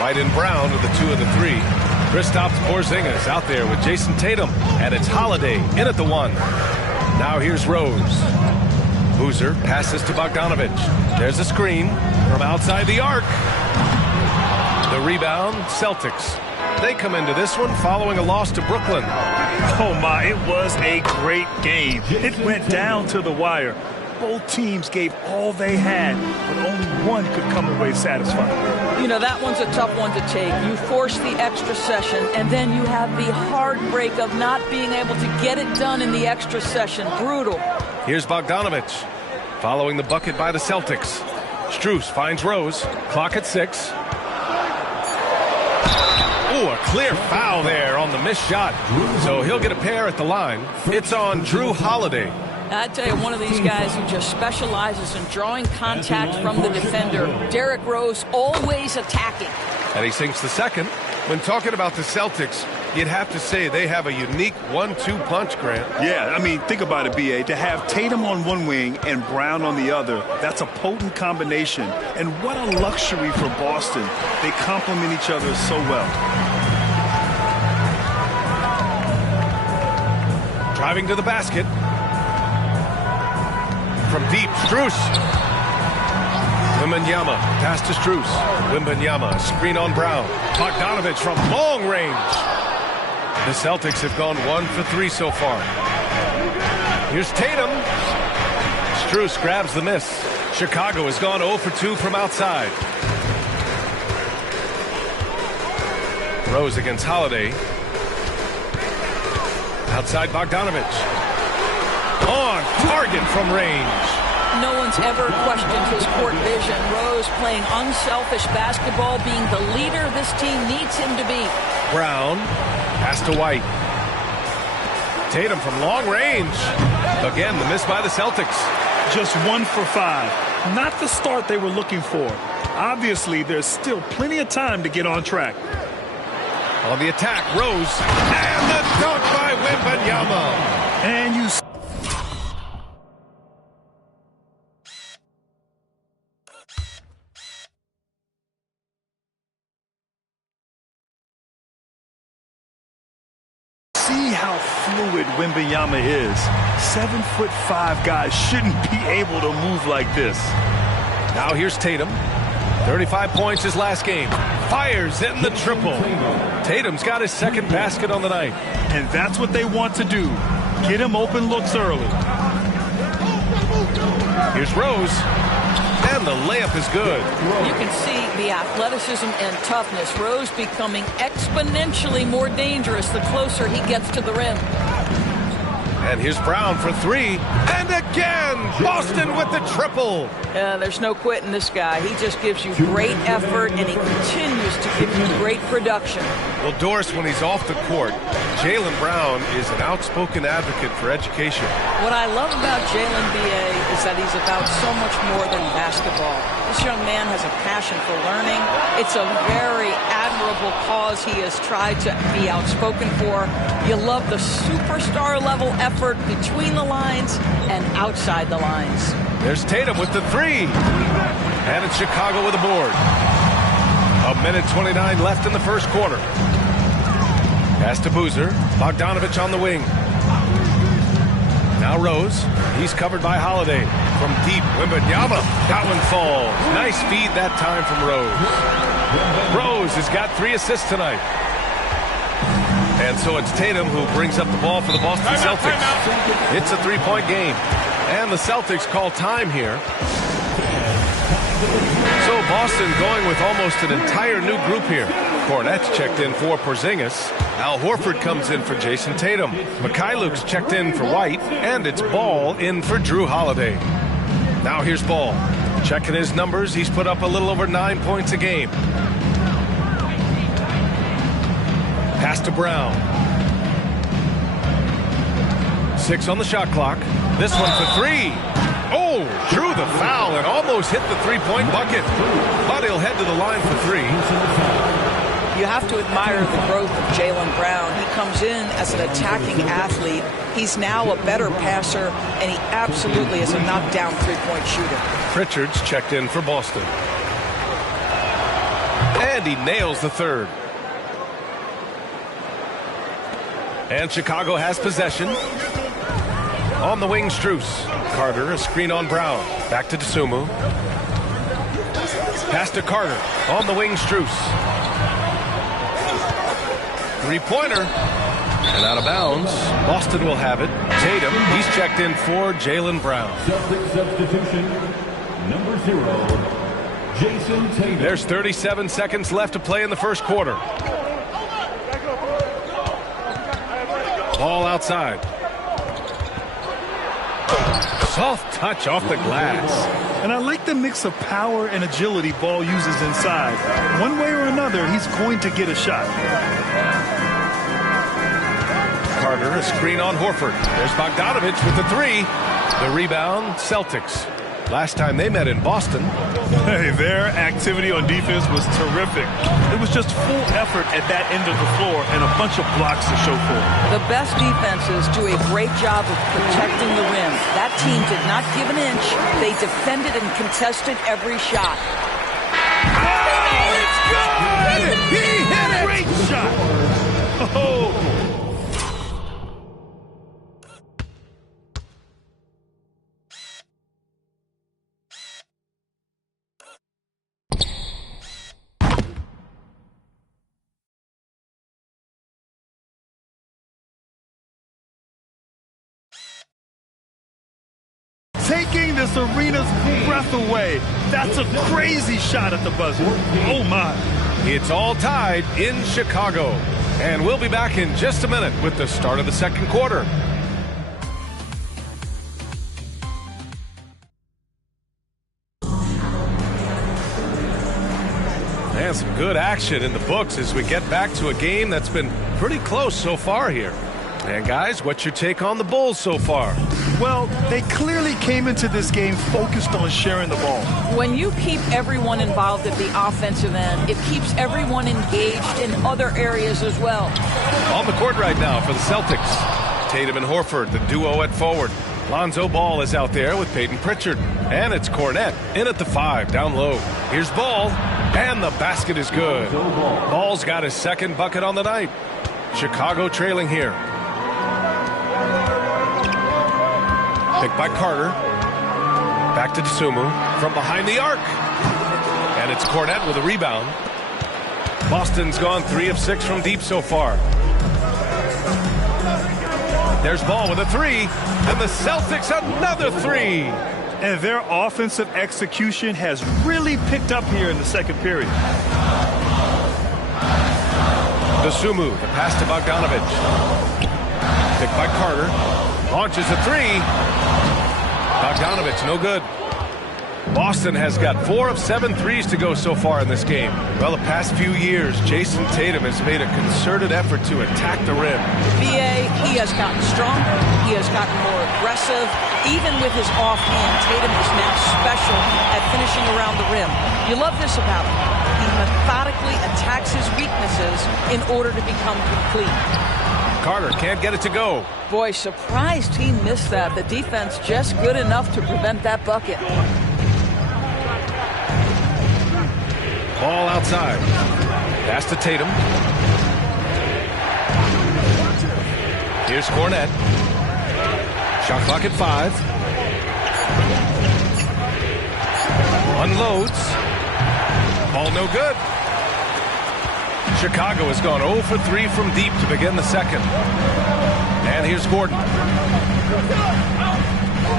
White and Brown with the 2 and the 3. Kristaps Porzingis out there with Jason Tatum. And it's Holiday in at the 1. Now here's Rose. Boozer passes to Bogdanovich. There's a screen from outside the arc. The rebound, Celtics. They come into this one following a loss to Brooklyn. Oh my, it was a great game. It went down to the wire. Both teams gave all they had, but only one could come away satisfied. You know, that one's a tough one to take. You force the extra session, and then you have the heartbreak of not being able to get it done in the extra session. Brutal. Here's Bogdanovich following the bucket by the Celtics. Strus finds Rose. Clock at 6. Ooh, a clear foul there on the missed shot. So he'll get a pair at the line. It's on Drew Holiday. I tell you, one of these guys who just specializes in drawing contact from the defender. Derrick Rose always attacking. And he sinks the second. When talking about the Celtics, you'd have to say they have a unique 1-2 punch, Grant. Yeah, I mean, think about it, B.A. To have Tatum on one wing and Brown on the other, that's a potent combination. And what a luxury for Boston. They complement each other so well. Driving to the basket. From deep, Strus. Wembanyama, pass to Strus. Wembanyama, screen on Brown. Bogdanovich from long range. The Celtics have gone 1 for 3 so far. Here's Tatum. Strus grabs the miss. Chicago has gone 0 for 2 from outside. Rose against Holiday. Outside Bogdanovich. On target from range. No one's ever questioned his court vision. Rose playing unselfish basketball, being the leader this team needs him to be. Brown, pass to White. Tatum from long range. Again, the miss by the Celtics. Just 1 for 5. Not the start they were looking for. Obviously, there's still plenty of time to get on track. On the attack, Rose. And the dunk by Wembanyama. And you see how fluid Wembanyama is. 7'5" guys shouldn't be able to move like this. Now here's Tatum. 35 points his last game. Fires in the triple. Tatum's got his second basket on the night. And that's what they want to do. Get him open looks early. Here's Rose. And the layup is good. You can see the athleticism and toughness. Rose becoming exponentially more dangerous the closer he gets to the rim. And here's Brown for 3. And again, Boston with the triple. There's no quitting this guy. He just gives you great effort, and he continues to give you great production. Well, Doris, when he's off the court, Jaylen Brown is an outspoken advocate for education. What I love about Jaylen, B.A., is that he's about so much more than basketball. This young man has a passion for learning. It's a very admirable cause he has tried to be outspoken for. You love the superstar level effort between the lines and outside the lines. There's Tatum with the 3. And it's Chicago with a board. 1:29 left in the first quarter. Pass to Boozer. Bogdanovich on the wing. Now Rose. He's covered by Holiday. From deep, Wembanyama. That one falls. Nice feed that time from Rose. Rose has got 3 assists tonight. And so it's Tatum who brings up the ball for the Boston Celtics. It's a 3-point game. And the Celtics call time here. So Boston going with almost an entire new group here. Kornet's checked in for Porzingis. Al Horford comes in for Jason Tatum. Mikhailuk's checked in for White. And it's Ball in for Drew Holiday. Now here's Ball. Checking his numbers, he's put up a little over 9 points a game. Pass to Brown. 6 on the shot clock. This one for 3. Oh, drew the foul and almost hit the 3-point bucket. But he'll head to the line for 3. You have to admire the growth of Jaylen Brown. He comes in as an attacking athlete. He's now a better passer, and he absolutely is a knockdown 3-point shooter. Pritchard's checked in for Boston. And And he nails the third. And Chicago has possession. On the wing, Strus. Carter, a screen on Brown. Back to Dosunmu. Pass to Carter. On the wing, Strus. Three-pointer. And out of bounds. Boston will have it. Tatum, he's checked in for Jaylen Brown. Celtics substitution, number 0, Jason Tatum. There's 37 seconds left to play in the first quarter. Ball outside. Soft touch off the glass. And I like the mix of power and agility Ball uses inside. One way or another, he's going to get a shot. Carter, a screen on Horford. There's Bogdanovich with the three. The rebound, Celtics. Last time they met in Boston. Hey, their activity on defense was terrific. It was just full effort at that end of the floor and a bunch of blocks to show for it. The best defenses do a great job of protecting the rim. That team did not give an inch. They defended and contested every shot. Oh, it's good! He hit it! Great shot! Oh! Taking this arena's breath away. That's a crazy shot at the buzzer. Oh, my. It's all tied in Chicago. And we'll be back in just a minute with the start of the second quarter. And some good action in the books as we get back to a game that's been pretty close so far here. And guys, what's your take on the Bulls so far? Well, they clearly came into this game focused on sharing the ball. When you keep everyone involved at the offensive end, it keeps everyone engaged in other areas as well. On the court right now for the Celtics. Tatum and Horford, the duo at forward. Lonzo Ball is out there with Peyton Pritchard. And it's Cornette in at the 5, down low. Here's Ball, and the basket is good. Ball's got his second bucket on the night. Chicago trailing here. Picked by Carter. Back to Dosunmu from behind the arc. And it's Cornette with a rebound. Boston's gone 3 of 6 from deep so far. There's Ball with a 3. And the Celtics another 3. And their offensive execution has really picked up here in the second period. Dosunmu, the pass to Bogdanovich. Picked by Carter. Launches a 3. Bogdanovich, no good. Boston has got 4 of 7 threes to go so far in this game. Well, the past few years, Jason Tatum has made a concerted effort to attack the rim. BA, he has gotten stronger. He has gotten more aggressive. Even with his offhand, Tatum is now special at finishing around the rim. You love this about him. He methodically attacks his weaknesses in order to become complete. Carter can't get it to go. Boy, surprised he missed that. The defense just good enough to prevent that bucket. Ball outside. Pass to Tatum. Here's Cornette. Shot clock at 5. Unloads. Ball no good. Chicago has gone 0 for 3 from deep to begin the second. And here's Gordon.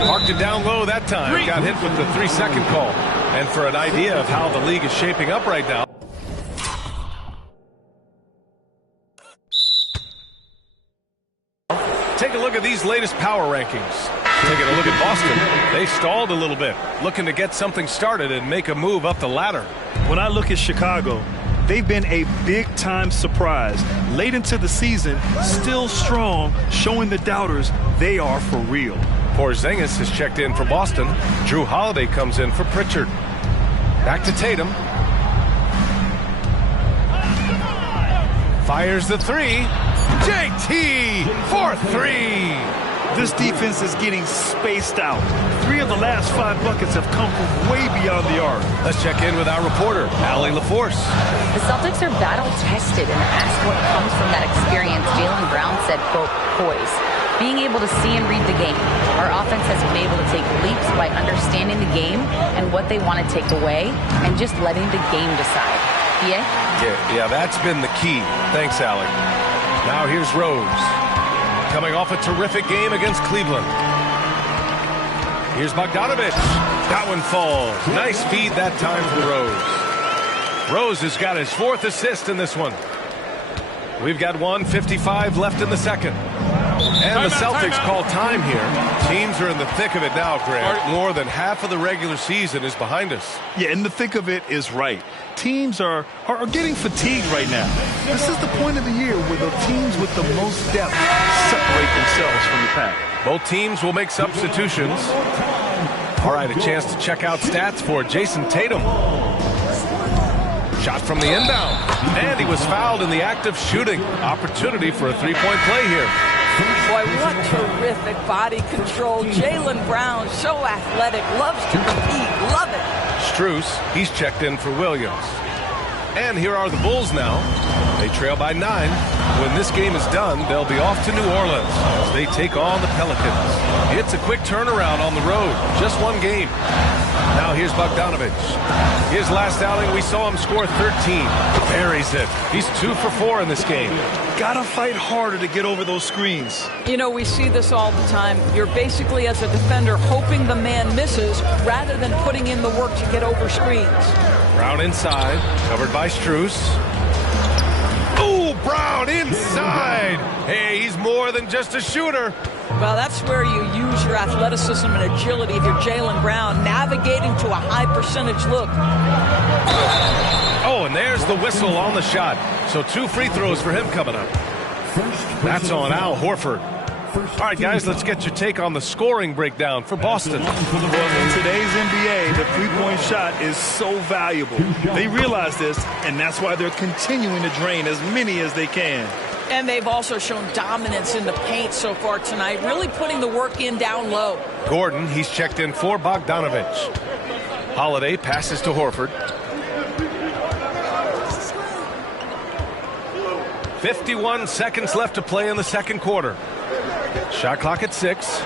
Marked it down low that time. Got hit with the 3-second call. And for an idea of how the league is shaping up right now. Take a look at these latest power rankings. Taking a look at Boston. They stalled a little bit, looking to get something started and make a move up the ladder. When I look at Chicago, they've been a big-time surprise. Late into the season, still strong, showing the doubters they are for real. Porzingis has checked in for Boston. Drew Holiday comes in for Pritchard. Back to Tatum. Fires the 3. JT for 3. This defense is getting spaced out. 3 of the last 5 buckets have come from way beyond the arc. Let's check in with our reporter, Allie LaForce. The Celtics are battle-tested, and asked what comes from that experience, Jaylen Brown said, quote, poise. Being able to see and read the game. Our offense has been able to take leaps by understanding the game and what they want to take away and just letting the game decide. Yeah? Yeah, that's been the key. Thanks, Allie. Now here's Rose. Coming off a terrific game against Cleveland. Here's Bogdanovich. That one falls. Nice feed that time from Rose. Rose has got his 4th assist in this one. We've got 1:55 left in the second. And the Celtics call time here. Teams are in the thick of it now, Grant. More than half of the regular season is behind us. Yeah, in the thick of it is right. Teams are getting fatigued right now. This is the point of the year where the teams with the most depth separate themselves from the pack. Both teams will make substitutions. All right, a chance to check out stats for Jason Tatum. Shot from the inbound. And he was fouled in the act of shooting. Opportunity for a 3-point play here. Boy, what terrific body control. Jaylen Brown, so athletic, loves to compete, love it. Strus, he's checked in for Williams. And here are the Bulls now. They trail by 9. When this game is done, they'll be off to New Orleans as they take on the Pelicans. It's a quick turnaround on the road. Just one game. Now here's Bogdanovich. His last outing, we saw him score 13. Buries it. He's 2 for 4 in this game. Gotta fight harder to get over those screens. You know, we see this all the time. You're basically, as a defender, hoping the man misses rather than putting in the work to get over screens. Brown inside, covered by Strus. Oh, Brown inside. Hey, he's more than just a shooter. Well, that's where you use your athleticism and agility if you're Jaylen Brown, navigating to a high percentage look. Oh, and there's the whistle on the shot. So 2 free throws for him coming up. That's on Al Horford. All right, guys, let's get your take on the scoring breakdown for Boston. Well, in today's NBA, the three-point shot is so valuable. They realize this, and that's why they're continuing to drain as many as they can. And they've also shown dominance in the paint so far tonight, really putting the work in down low. Gordon, he's checked in for Bogdanovich. Holiday passes to Horford. 51 seconds left to play in the second quarter. Shot clock at 6.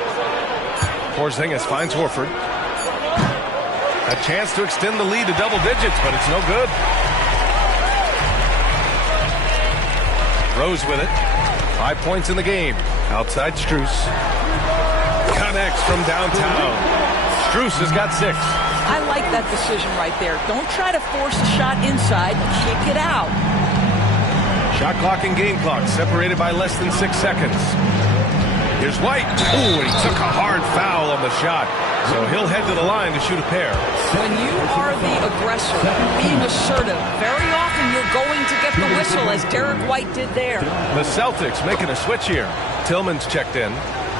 Porzingis finds Horford. A chance to extend the lead to double digits, but it's no good. Rose with it. 5 points in the game. Outside Strus. Connects from downtown. Strus has got 6. I like that decision right there. Don't try to force a shot inside. Kick it out. Shot clock and game clock separated by less than 6 seconds. Here's White. Ooh, and he took a hard foul on the shot. So he'll head to the line to shoot a pair. When you are the aggressor, being assertive, very often you're going to get the whistle, as Derek White did there. The Celtics making a switch here. Tillman's checked in.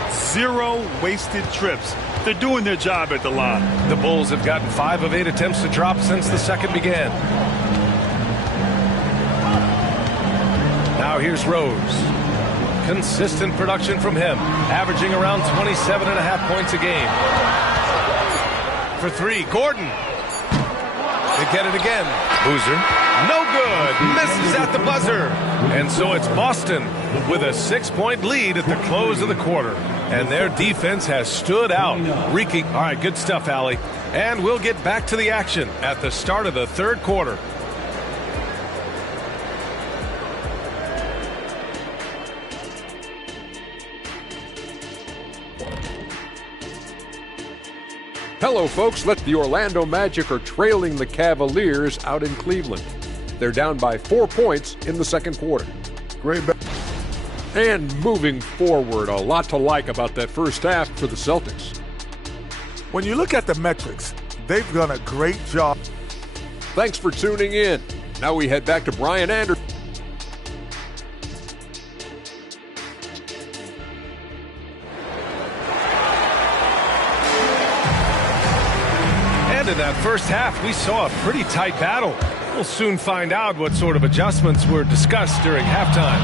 0 wasted trips. They're doing their job at the line. The Bulls have gotten 5 of 8 attempts to drop since the second began. Now here's Rose. Consistent production from him, averaging around 27.5 points a game. For 3, Gordon. They get it again. Boozer. No good. Misses at the buzzer. And so it's Boston with a 6-point lead at the close of the quarter. And their defense has stood out. Reeking. All right, good stuff, Allie. And we'll get back to the action at the start of the third quarter. Hello, folks. The Orlando Magic are trailing the Cavaliers out in Cleveland. They're down by 4 points in the second quarter. Great. And moving forward, a lot to like about that first half for the Celtics. When you look at the metrics, they've done a great job. Thanks for tuning in. Now we head back to Brian Anderson. In that first half, we saw a pretty tight battle. We'll soon find out what sort of adjustments were discussed during halftime.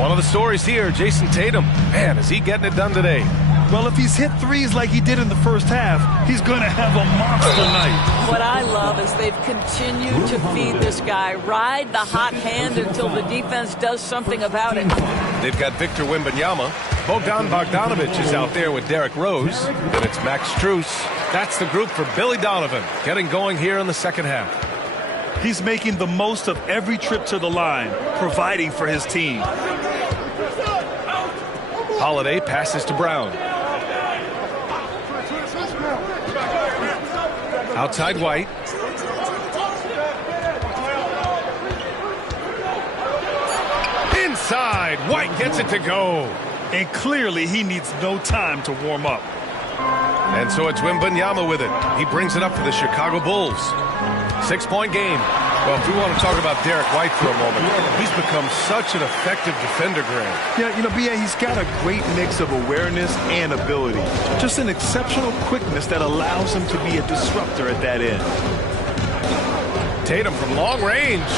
One of the stories here, Jason Tatum. Man, is he getting it done today. Well, if he's hit threes like he did in the first half, he's going to have a monster night. What I love is they've continued to feed this guy, ride the hot hand until the defense does something about it. They've got Victor Wembanyama. Bogdan Bogdanovic is out there with Derrick Rose. And it's Max Strus. That's the group for Billy Donovan, getting going here in the second half. He's making the most of every trip to the line, providing for his team. Holiday passes to Brown. Outside White. Inside, White gets it to go. And clearly he needs no time to warm up. And so it's Wembanyama with it. He brings it up for the Chicago Bulls. 6-point game. Well, if we want to talk about Derrick White for a moment, he's become such an effective defender, Grant. Yeah, you know, B.A., he's got a great mix of awareness and ability. Just an exceptional quickness that allows him to be a disruptor at that end. Tatum from long range.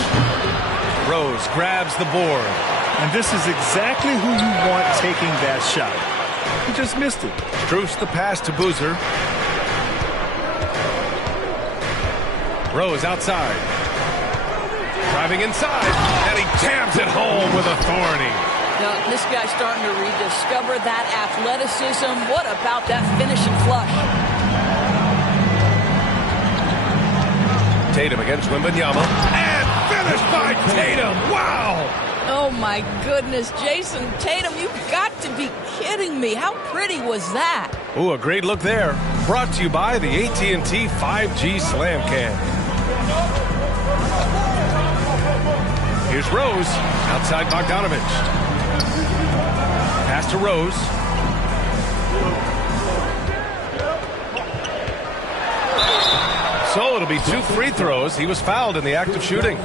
Rose grabs the board. And this is exactly who you want taking that shot. He just missed it. Strus the pass to Boozer. Rose outside. Driving inside. And he jams it home with authority. Now, this guy's starting to rediscover that athleticism. What about that finishing flush? Tatum against Wembanyama. And finished by Tatum. Wow! Oh, my goodness. Jason Tatum, you've got to be kidding me. How pretty was that? Ooh, a great look there. Brought to you by the AT&T 5G Slam Can. Here's Rose. Outside Bogdanovic. Pass to Rose. So it'll be 2 free throws. He was fouled in the act of shooting.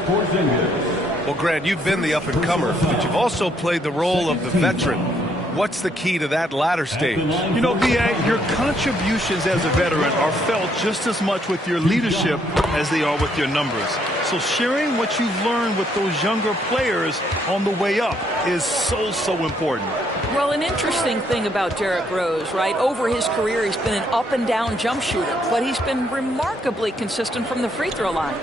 Well, Grant, you've been the up-and-comer, but you've also played the role of the veteran. What's the key to that latter stage? You know, B.A., your contributions as a veteran are felt just as much with your leadership as they are with your numbers. So sharing what you've learned with those younger players on the way up is so important. Well, an interesting thing about Derrick Rose, right? Over his career, he's been an up-and-down jump shooter, but he's been remarkably consistent from the free throw line.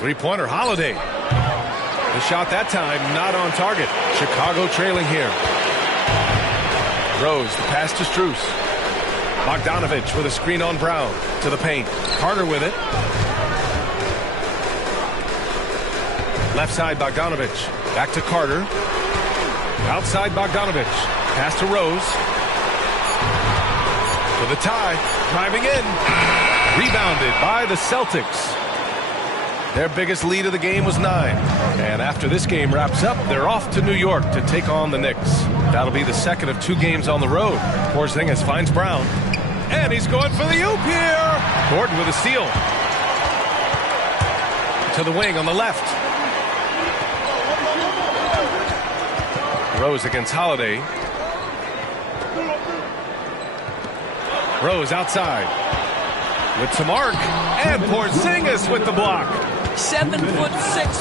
Three-pointer, Holiday. The shot that time not on target. Chicago trailing here. Rose, the pass to Strus. Bogdanovic with a screen on Brown to the paint. Carter with it. Left side, Bogdanovic. Back to Carter. Outside, Bogdanovic. Pass to Rose. For the tie. Driving in. Rebounded by the Celtics. Their biggest lead of the game was 9. And after this game wraps up, they're off to New York to take on the Knicks. That'll be the second of 2 games on the road. Porzingis finds Brown. And he's going for the oop here. Gordon with a steal. To the wing on the left. Rose against Holiday. Rose outside. With some arc. And Porzingis with the block. 7'6"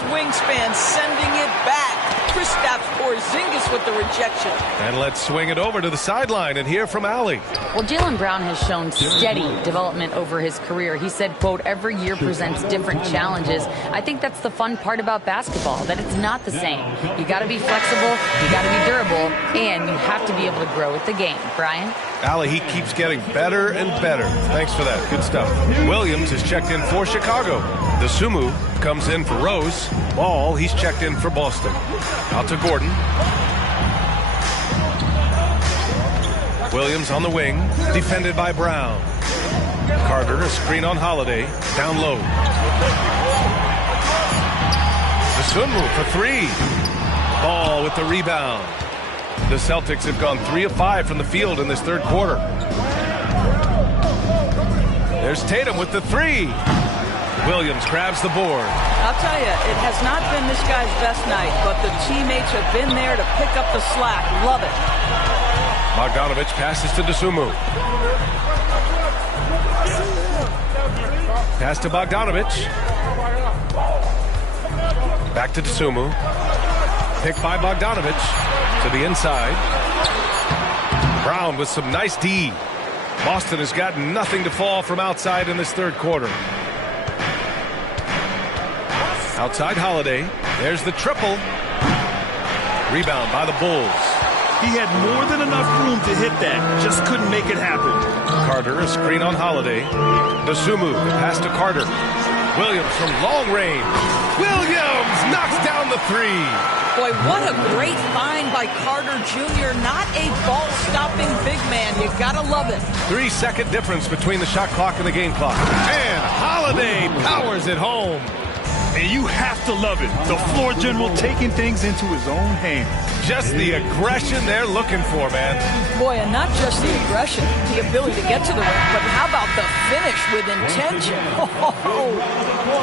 wingspan, sending it back. Kristaps Porzingis with the rejection. And let's swing it over to the sideline and hear from Allie. Well, Jaylen Brown has shown steady development over his career. He said, quote, every year presents different challenges. I think that's the fun part about basketball, that it's not the same. You got to be flexible, you got to be durable, and you have to be able to grow with the game. Brian? Allie, he keeps getting better and better. Thanks for that. Good stuff. Williams is checked in for Chicago. The Sumu comes in for Rose. Ball, he's checked in for Boston. Out to Gordon. Williams on the wing, defended by Brown. Carter, a screen on Holiday, down low. The Sumu for 3. Ball with the rebound. The Celtics have gone 3 of 5 from the field in this third quarter. There's Tatum with the 3. Williams grabs the board. I'll tell you, it has not been this guy's best night, but the teammates have been there to pick up the slack. Love it. Bogdanovic passes to Dosunmu. Pass to Bogdanovic. Back to Dosunmu. Picked by Bogdanovic to the inside. Brown with some nice D. Boston has got nothing to fall from outside in this third quarter. Outside Holiday. There's the triple. Rebound by the Bulls. He had more than enough room to hit that. Just couldn't make it happen. Carter, a screen on Holiday. Dosumu, the pass to Carter. Williams from long range. Williams knocks down the three. Boy, what a great find by Carter Jr. Not a ball-stopping big man. You gotta love it. 3-second difference between the shot clock and the game clock. And Holiday powers it home. And you have to love it. The floor general taking things into his own hands. Just the aggression they're looking for, man. Boy, and not just the aggression, the ability to get to the rim, but how about the finish with intention?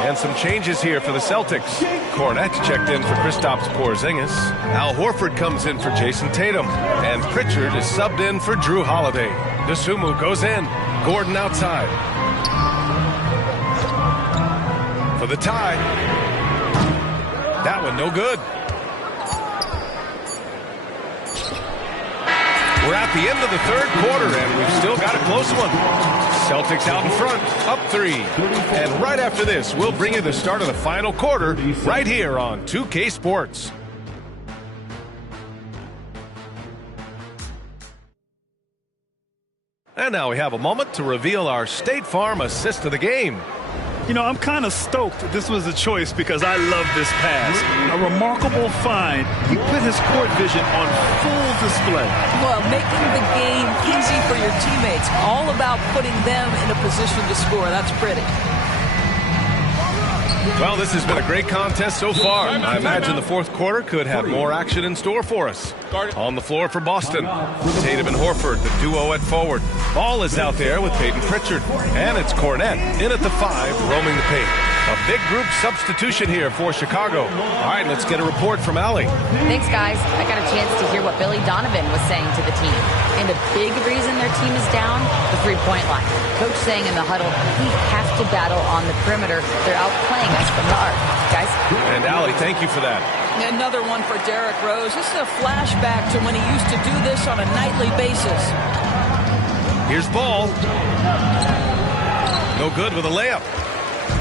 And some changes here for the Celtics. Cornette checked in for Kristaps Porzingis. Al Horford comes in for Jason Tatum. And Pritchard is subbed in for Drew Holiday. Dosumu goes in. Gordon outside. For the tie. That one no good. We're at the end of the third quarter, and we've still got a close one. Celtics out in front, up 3. And right after this, we'll bring you the start of the final quarter right here on 2K Sports. And now we have a moment to reveal our State Farm assist of the game. You know, I'm kind of stoked this was a choice because I love this pass. A remarkable find. He put his court vision on full display. Well, making the game easy for your teammates. All about putting them in a position to score. That's pretty. Well, this has been a great contest so far. I imagine the fourth quarter could have more action in store for us. On the floor for Boston, Tatum and Horford, the duo at forward. Ball is out there with Peyton Pritchard. And it's Cornette in at the 5, roaming the paint. A big group substitution here for Chicago. All right, let's get a report from Allie. Thanks, guys. I got a chance to hear what Billy Donovan was saying to the team. And a big reason their team is down, the three-point line. Coach saying in the huddle, we have to battle on the perimeter. They're outplaying us from the arc. Guys? And Allie, thank you for that. Another one for Derrick Rose. This is a flashback to when he used to do this on a nightly basis. Here's Ball. No good with a layup.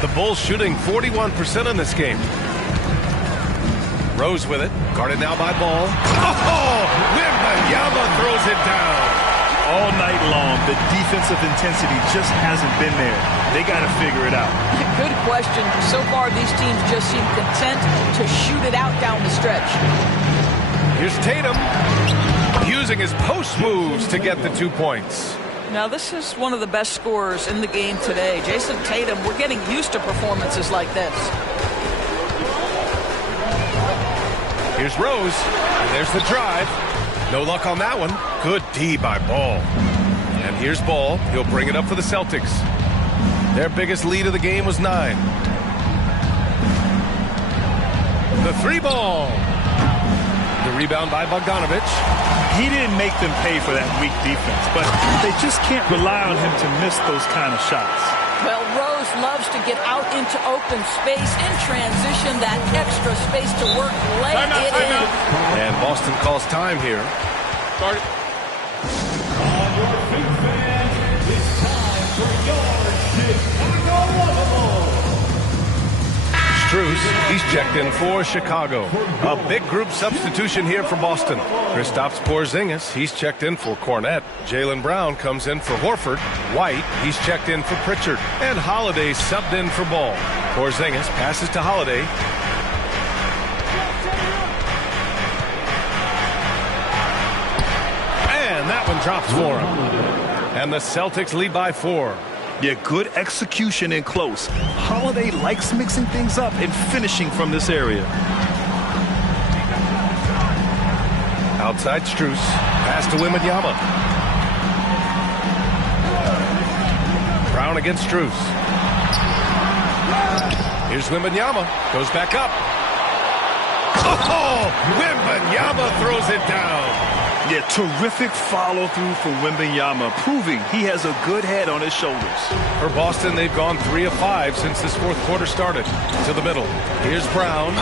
The Bulls shooting 41% in this game. Rose with it. Guarded now by Ball. Oh! Wembanyama throws it down. All night long, the defensive intensity just hasn't been there. They got to figure it out. Good question. So far, these teams just seem content to shoot it out down the stretch. Here's Tatum using his post moves to get the 2 points. Now, this is one of the best scorers in the game today. Jason Tatum, we're getting used to performances like this. Here's Rose, and there's the drive. No luck on that one. Good D by Ball. And here's Ball. He'll bring it up for the Celtics. Their biggest lead of the game was 9. The 3-ball. The rebound by Bogdanovich. He didn't make them pay for that weak defense, but they just can't rely on him to miss those kind of shots. Well, Rose loves to get out into open space in transition, that extra space to work, lay it in. And Boston calls time here. Start it. On your feet, fans, it's time for your Chicago Ball. Strus, he's checked in for Chicago. A big group substitution here for Boston. Kristaps Porzingis, he's checked in for Cornette. Jaylen Brown comes in for Horford. White, he's checked in for Pritchard. And Holiday subbed in for Ball. Porzingis passes to Holiday. And that one drops for him. And the Celtics lead by 4. Yeah, good execution in close. Holiday likes mixing things up and finishing from this area. Outside Strus. Pass to Wembanyama. Brown against Strus. Here's Wembanyama. Goes back up. Oh! Wembanyama throws it down. Yeah, terrific follow-through from Wembanyama, proving he has a good head on his shoulders. For Boston, they've gone 3 of 5 since this fourth quarter started. To the middle. Here's Brown.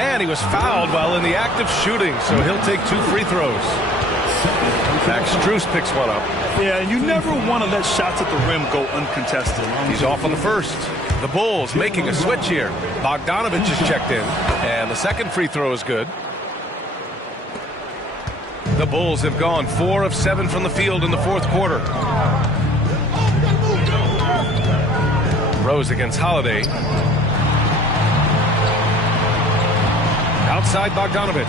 And he was fouled while in the act of shooting, so he'll take 2 free throws. Max Strus picks one up. Yeah, and you never want to let shots at the rim go uncontested. He's off on the first. The Bulls making a switch here. Bogdanovich is checked in, and the second free throw is good. The Bulls have gone 4 of 7 from the field in the fourth quarter. Rose against Holiday. Outside Bogdanovich.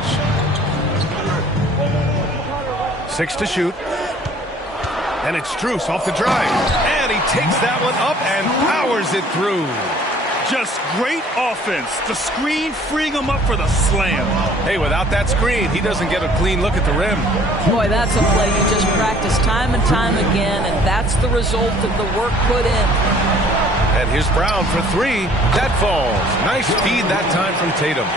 6 to shoot. And it's Strus off the drive. And he takes that one up and powers it through. Just great offense. The screen freeing him up for the slam. Hey, without that screen, he doesn't get a clean look at the rim. Boy, that's a play you just practice time and time again, and that's the result of the work put in. And here's Brown for 3. That falls. Nice feed that time from Tatum.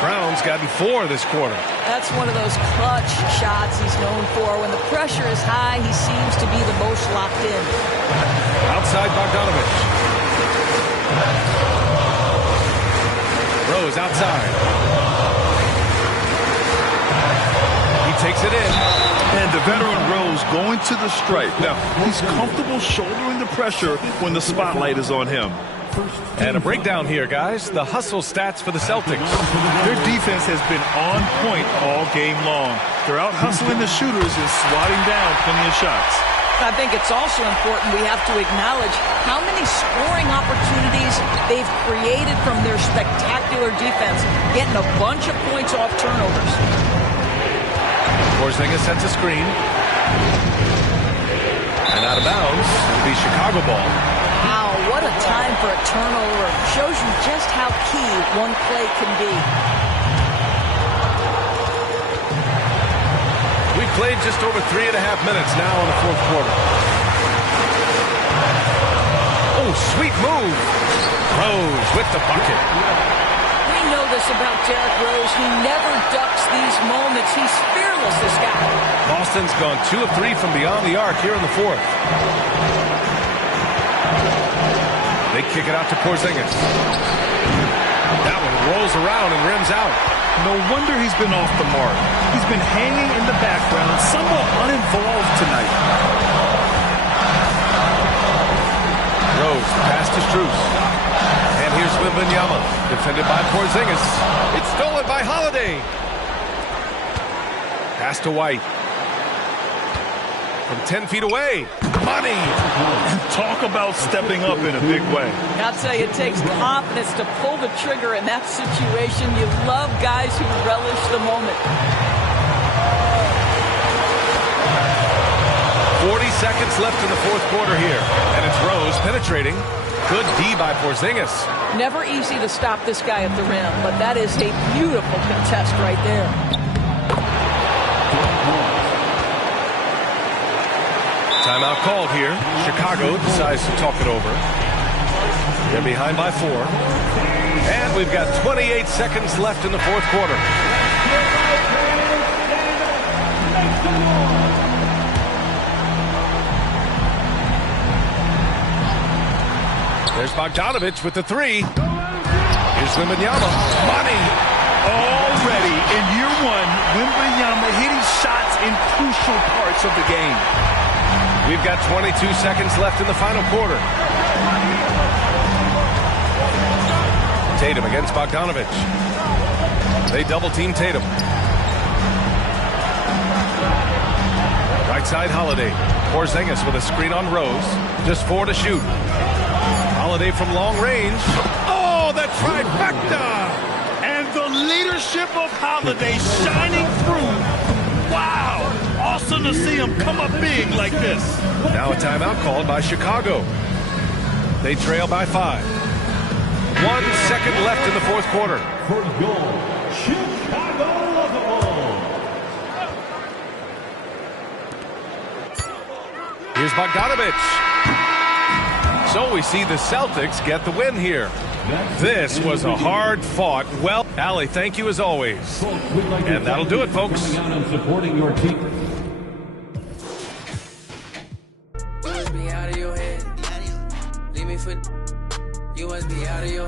Brown's gotten 4 this quarter. That's one of those clutch shots he's known for. When the pressure is high, he seems to be the most locked in. Outside Bogdanovich. Rose outside. He takes it in. And the veteran Rose going to the stripe. Now, he's comfortable shouldering the pressure when the spotlight is on him. And a breakdown here, guys. The hustle stats for the Celtics. Their defense has been on point all game long. They're out hustling the shooters and swatting down plenty of shots. I think it's also important we have to acknowledge how many scoring opportunities they've created from their spectacular defense, getting a bunch of points off turnovers. Porzingis sets a screen. And out of bounds. It'll be Chicago ball. Wow, what a time for a turnover. Shows you just how key one play can be. We've played just over 3.5 minutes now in the fourth quarter. Oh, sweet move. Rose with the bucket. We know this about Derrick Rose. He never ducks these moments. He's fearless, this guy. Boston's gone 2 of 3 from beyond the arc here in the fourth. They kick it out to Porzingis. That one rolls around and rims out. No wonder he's been off the mark. He's been hanging in the background, somewhat uninvolved tonight. Rose, pass to Strus. And here's Wembanyama, defended by Porzingis. It's stolen by Holiday. Pass to White. From 10 feet away. Money. Talk about stepping up in a big way. I'll tell you, it takes confidence to pull the trigger in that situation. You love guys who relish the moment. 40 seconds left in the fourth quarter here. And it's Rose penetrating. Good D by Porzingis. Never easy to stop this guy at the rim, but that is a beautiful contest right there. Timeout called here. Chicago decides to talk it over. They're behind by 4. And we've got 28 seconds left in the fourth quarter. There's Bogdanovich with the 3. Here's Wembanyama. Money. Already in year 1, Wembanyama hitting shots in crucial parts of the game. We've got 22 seconds left in the final quarter. Tatum against Bogdanovich. They double-team Tatum. Right side, Holiday. Porzingis with a screen on Rose. Just 4 to shoot. Holiday from long range. Oh, the trifecta! And the leadership of Holiday shining through. Wow! Awesome to see him come up big like this. Now a timeout called by Chicago. They trail by 5. 1 second left in the fourth quarter. For your Chicago Bulls. Here's Bogdanovich. So we see the Celtics get the win here. This was a hard-fought, well, Allie, thank you as always. And that'll do it, folks. Supporting your team. You must be out of your head. Leave me for. You must be out of your